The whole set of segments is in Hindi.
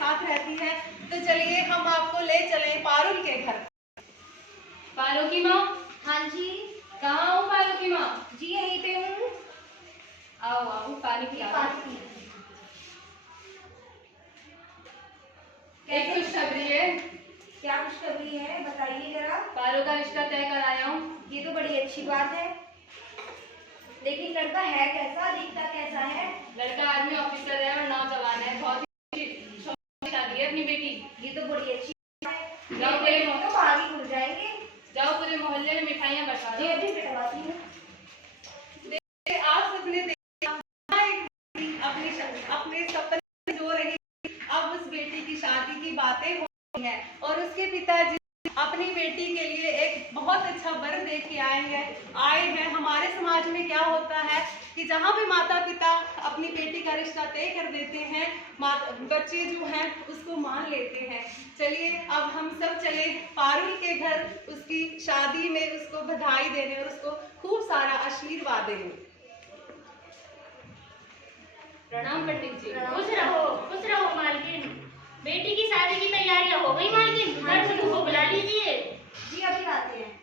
साथ रहती है। तो चलिए हम आपको ले चले पारुल के घर। पारो की माँ। हाँ जी। कहाँ हो पारो की माँ? जी यहीं पे हूँ। आओ आओ, पानी पिला दो। एक खुशखबरी है। क्या खुशखबरी है, बताइए जरा। पारो का रिश्ता तय कराया हूँ। ये तो बड़ी अच्छी बात है, लेकिन लड़का है कैसा, दिखता कैसा है? लड़का आर्मी ऑफिसर है और नौजवान है, बहुत ही शादी है अपनी बेटी। ये तो बड़ी अच्छी बात है। जाओ पूरे तो आगे खुल जाएंगे। जाओ पूरे मोहल्ले में मिठाइयाँ बंटवा दो। अभी पिटवाती हूँ। आप सबने देखा अपने सपने जो रही, अब उस बेटी की शादी की बातें हो रही हैं और उसके पिताजी अपनी बेटी के लिए एक बहुत अच्छा वर दे के आए हैं। हमारे समाज में क्या होता है कि जहाँ भी माता पिता अपनी बेटी का रिश्ता तय कर देते हैं, बच्चे जो हैं उसको मान लेते हैं। चलिए अब हम सब चले पारुल के घर, उसकी शादी में उसको बधाई देने और उसको खूब सारा आशीर्वाद देने। प्रणाम पंडित जी। खुश रहो मालकिन। बेटी की शादी की तैयारियां हो गई मालकिन, घर को बुला लीजिए। जी अभी आते हैं।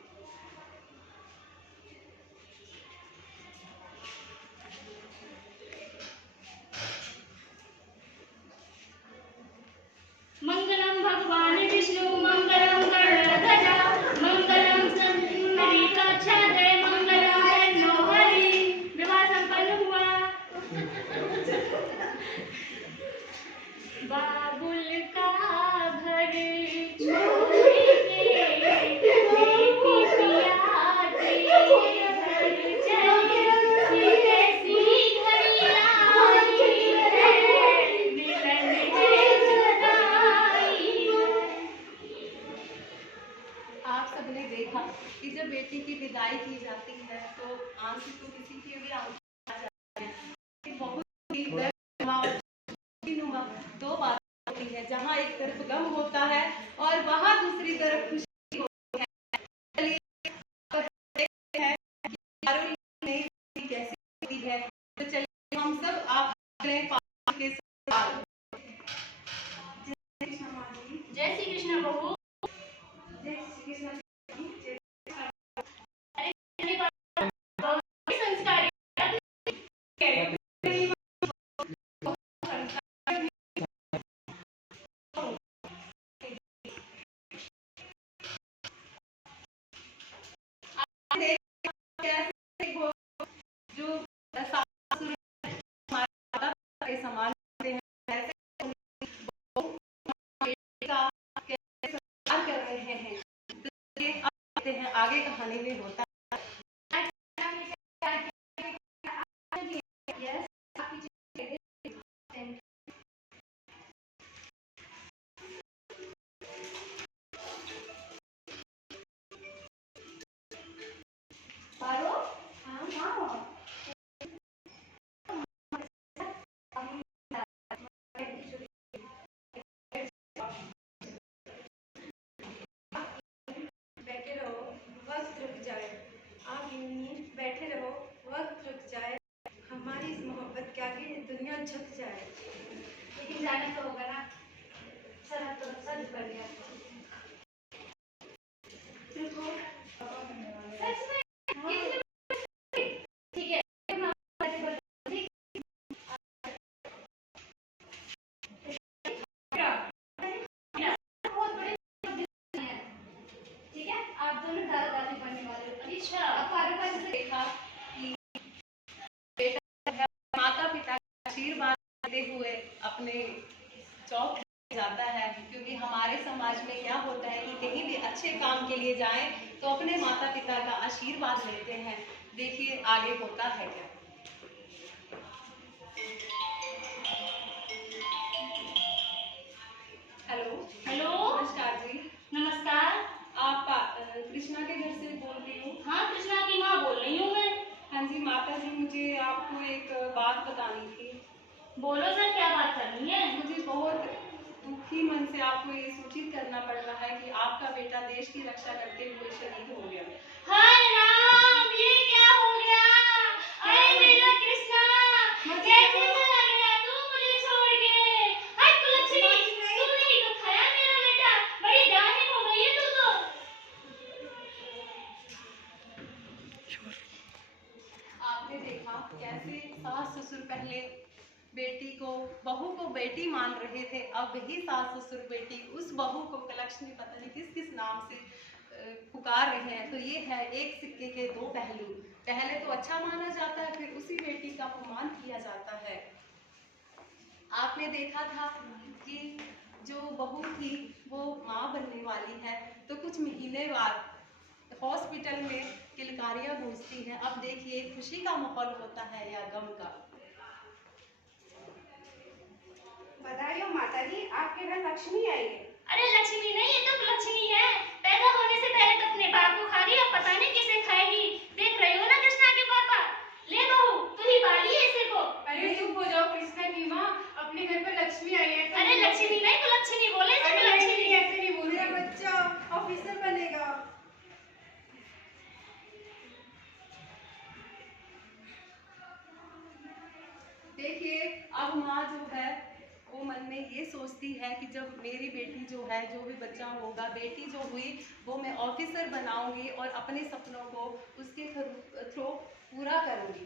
मंगलम भगवान विष्णु मंगलम गरुड़ध्वजा मंगलम पुंडरीकाक्षाय मंगलम तन्नोहरि। विवाह संपन्न हुआ। बाबुल का घर छोड़ के बेटी पिया के घर चली, कैसी घड़ी आई है, मिलन है जुदाई है। आप सबने देखा कि जब बेटी की विदाई की जाती है तो आंसू तो किसी के भी आंसू आ जाते हैं। बहुत ही दर्दनुमा दो बात होती है, जहाँ एक तरफ गम होता है और वहाँ दूसरी तरफ खुशी होती है। चलिए देखते हैं कि पारुल ने कैसी होती है। तो चलिए हम सब आप के साथ। जय श्री कृष्ण बहू। संस्कारी जो सासुर माता के समान होते हैं, ऐसे का कैसे संस्कार कर रहे हैं। तो ये अब देखते हैं आगे कहानी में होता है। पारो, हाँ हाँ। बैठे रहो, वक्त रुक जाए। आप यूं ही बैठे रहो, वक्त रुक जाए। हमारी इस मोहब्बत के आगे दुनिया झुक जाए। लेकिन जाना तो होगा ना, सरहद तो सच बन गया। सच में ठीक है। बहुत बड़े ठीक है, आप दोनों दादा दादी बनने वाले हो। अच्छा, अब फारूक भाई से देखा कि बेटा माता पिता का आशीर्वाद देते हुए अपने चौक जाता है, क्योंकि हमारे समाज में क्या होता है कि कहीं भी अच्छे काम के लिए जाएं तो अपने माता पिता का आशीर्वाद लेते हैं। देखिए आगे होता है क्या। Hello hello. नमस्कार जी। नमस्कार। आप कृष्णा के घर से बोल रही हूँ? हाँ, कृष्णा की माँ बोल रही हूँ मैं। हाँ जी माता जी, मुझे आपको एक बात बतानी थी। बोलो सर, क्या बात करनी है? मुझे बहुत दुखी मन से आपको ये सूचित करना पड़ रहा है कि आपका बेटा देश की रक्षा करते हुए शहीद हो गया। हाय राम, ये क्या हो गया? अरे मेरा कृष्णा, कैसे चला गया तू मुझे छोड़ के? हाय कुलच्छनी। बहू को बेटी मान रहे थे, अब वही सास ससुर बेटी उस बहू को कलक्ष्मी पता नहीं किस किस नाम से पुकार रहे हैं। तो ये है एक सिक्के के दो पहलू। पहले तो अच्छा माना जाता है, फिर उसी बेटी का अपमान किया जाता है। आपने देखा था कि जो बहू थी वो माँ बनने वाली है, तो कुछ महीने बाद हॉस्पिटल में किलकारियां गूंजती हैं। अब देखिए खुशी का माहौल होता है या गम का। बधाई हो माता जी, आपके घर लक्ष्मी आई है। अरे लक्ष्मी नहीं, ये तो लक्ष्मी है। पैदा होने से पहले तो अपने बाप को खा गई, अब पता नहीं किसे खाएगी। देख रही हो ना कृष्णा के पापा। ले बहू, तू ही पाली है इसे को। अरे चुप हो जाओ कृष्णा की माँ, अपने घर पर लक्ष्मी आई है। अरे लक्ष्मी नहीं तो लक्ष्मी बोले, इसे तो लक्ष्मी। ऐसे नहीं बोल रहा बच्चा ऑफिसर बनेगा। देखिए अब माँ जो है वो मन में ये सोचती है कि जब मेरी बेटी जो है, जो भी बच्चा होगा, बेटी जो हुई वो मैं ऑफिसर बनाऊंगी और अपने सपनों को उसके थ्रू पूरा करूंगी।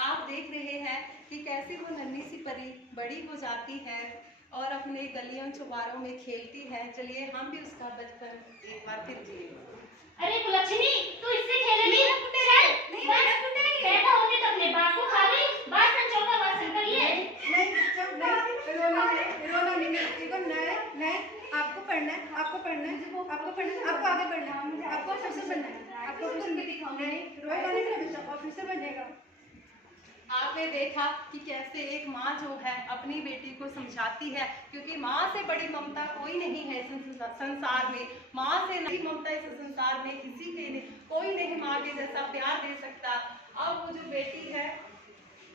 आप देख रहे हैं कि कैसे वो नन्ही सी परी बड़ी हो जाती है और अपने गलियों चौबारों में खेलती है। चलिए हम भी उसका बचपन एक बार फिर जिए। अरे लक्ष्मी, तू इससे खेलेगी? नहीं, पैदा होते तो अपने बाप को खा गई, बासन चौका बासन कर ले। रोना नहीं, देखो नहीं, आपको पढ़ना है, आपको आगे बढ़ना है, आपको ऑफिसर बनना है, आपको ऑफिसर नहीं, रोएगा नहीं मेरा बच्चा, ऑफिसर बनेगा। आपने देखा कि कैसे एक माँ जो है अपनी बेटी को समझाती है, क्योंकि माँ से बड़ी ममता कोई नहीं है संसार में। माँ से नहीं ममता इस संसार में किसी के नहीं, कोई नहीं माँ के जैसा प्यार दे सकता। अब वो जो बेटी है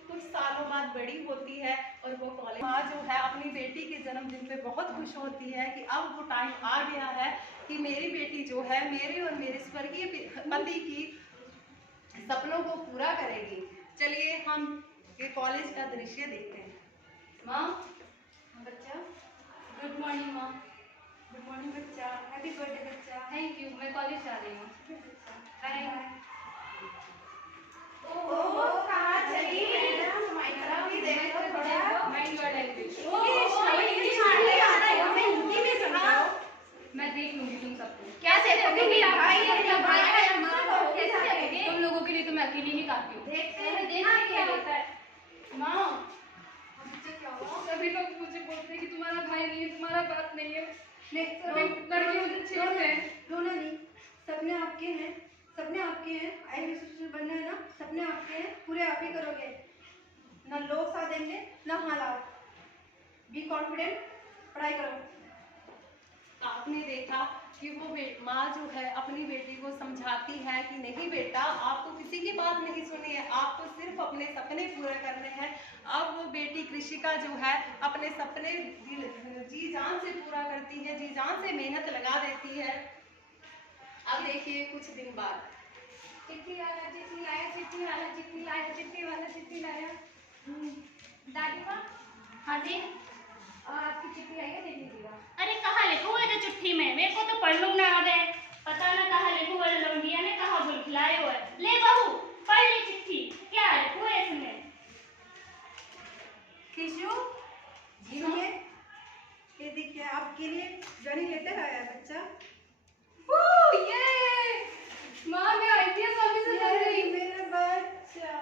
कुछ सालों बाद बड़ी होती है और वो कॉलेज, माँ जो है अपनी बेटी के जन्मदिन पे बहुत खुश होती है कि अब वो टाइम आ गया है कि मेरी बेटी जो है मेरे और मेरे स्वर्गीय पति की सपनों को पूरा करेगी। चलिए हम ये कॉलेज का दृश्य देखते हैं। माँ, बच्चा गुड मॉर्निंग माँ। गुड मॉर्निंग बच्चा, हैप्पी बर्थडे बच्चा। थैंक यू, मैं कॉलेज जा रही हूँ। बाय। ओहो कहाँ चली मैडम, हमारी तरफ भी देखो थोड़ा। Mind your language. इंग्लिश नहीं आता है, हमें हिंदी में समझाओ। मैं देख लूंगी तुम सबको। क्या देखोगे मेरा भाई है, मेरा भाई है, माँ को कैसे देखोगे? तुम लोगों के लिए तो मैं अकेली ही काफी हूँ। देखते हैं क्या होता है। माँ, बच्चा क्या हुआ? सभी लोग मुझे बोलते हैं कि तुम्हारा भाई नहीं है, तुम्हारा बाप नहीं है। नहीं, सभी लड़के मुझे छेड़ते हैं। रोना नहीं, सपने आपके हैं, सपने आपके हैं। आईएएस ऑफिसर बनना है ना, सपने आपके हैं, पूरे आप ही करोगे। ना लोग साथ देंगे ना हालात। बी कॉन्फिडेंट, पढ़ाई करो। आपने देखा कि वो माँ जो है अपनी बेटी को समझाती है कि नहीं बेटा, आपको किसी की बात नहीं सुननी है, आपको सिर्फ अपने सपने पूरे करने हैं। अब वो बेटी कृषिका जो है अपने सपने जी जान से पूरा करती है, जी जान से मेहनत लगा देती है। अब देखिए कुछ दिन बाद चिट्ठी वाला चिट्ठी लाया, चिट्ठी वाला चिट्ठी लाया, चिट्ठी वाला चिट्ठी लाया। दादी माँ, हाँ जी। आपकी चिट्ठी आई है, देख लीजिएगा। अरे कहाँ लिखूँ है जो चिट्ठी में? मेरे को तो पढ़ ना आ गए, पता ना कहाँ लिखूँ। वाले लौंडिया ने कहाँ बुलखिलाए हुए। ले बहू, पढ़ ले चिट्ठी, क्या लिखूँ है इसमें? किशु, ये देखिए आपके लिए जॉइनिंग लेटर आया है बच्चा। माँ, मैं आईपीएस ऑफिसर बन गई। मेरा बच्चा।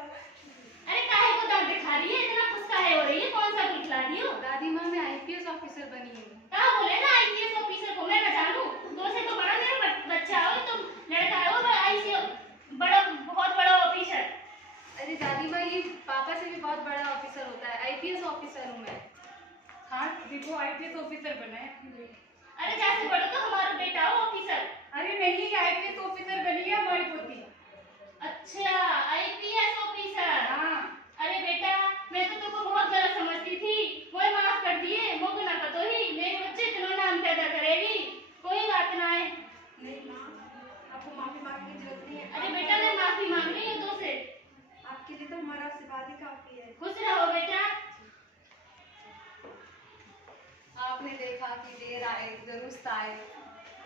अरे काहे को दांत दिखा रही है? इतना गुस्सा है हो रही है? कौन सा बुलखिला रही हो? दादी माँ, मैं आईपीएस ऑफिसर बनी हूँ। कहाँ बोले ना आईपीएस ऑफिसर को मैं ना जानूं? दो से तो बड़ा मेरा बच्चा हो, तुम लड़का हो बड़ा, बहुत बड़ा ऑफिसर। अरे दादी माँ, ये पापा से भी बहुत बड़ा ऑफिसर होता है। आईपीएस ऑफिसर हूँ मैं। हाँ, देखो आईपीएस ऑफिसर बना है। अरे जैसे बड़ो तो हमारा बेटा हो ऑफिसर। अरे नहीं, आईपीएस ऑफिसर बनी है हमारी पोती। अच्छा, आईपीएस ऑफिसर। हाँ। अरे बेटा, मैं तो तुमको बहुत गलत समझती थी, मुझे माफ कर दिए। मुझे ना पता ही मेरे बच्चे इतना नाम पैदा करेगी। कोई बात ना है। नहीं माँ, आपको माफी मांगने की जरूरत नहीं है। अरे बेटा, मैं माफी मांग रही हूँ तो से। आपके लिए तो हमारा आशीर्वाद ही काफी है। खुश रहो बेटा। आपने देखा कि देर आए दुरुस्त आए,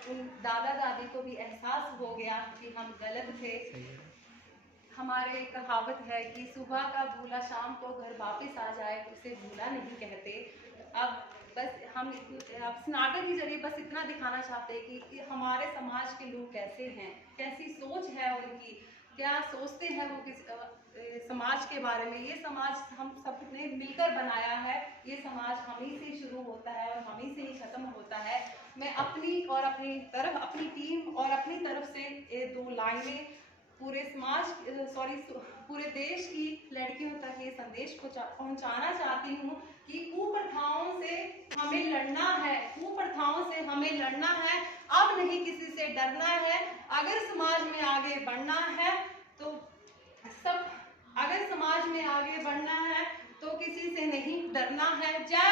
उन दादा दादी को भी एहसास हो गया कि हम गलत थे। हमारे कहावत है कि सुबह का भूला शाम को घर वापस आ जाए, उसे भूला नहीं कहते। अब बस हम अब इस नाटक के जरिए बस इतना दिखाना चाहते हैं कि हमारे समाज के लोग कैसे हैं, कैसी सोच है उनकी, क्या सोचते हैं वो समाज के बारे में। ये समाज हम सब ने मिलकर बनाया है, ये समाज हम ही से शुरू होता है और हम ही से ही खत्म होता है। मैं अपनी और अपनी तरफ, अपनी टीम और अपनी तरफ से ये 2 लाइनें पूरे समाज पूरे देश की लड़कियों तक ये संदेश पहुंचाना चाहती हूँ कि कुप्रथाओं से हमें लड़ना है, कुप्रथाओं से हमें लड़ना है, अब नहीं किसी से डरना है। अगर समाज में आगे बढ़ना है तो अगर समाज में आगे बढ़ना है तो किसी से नहीं डरना है। जय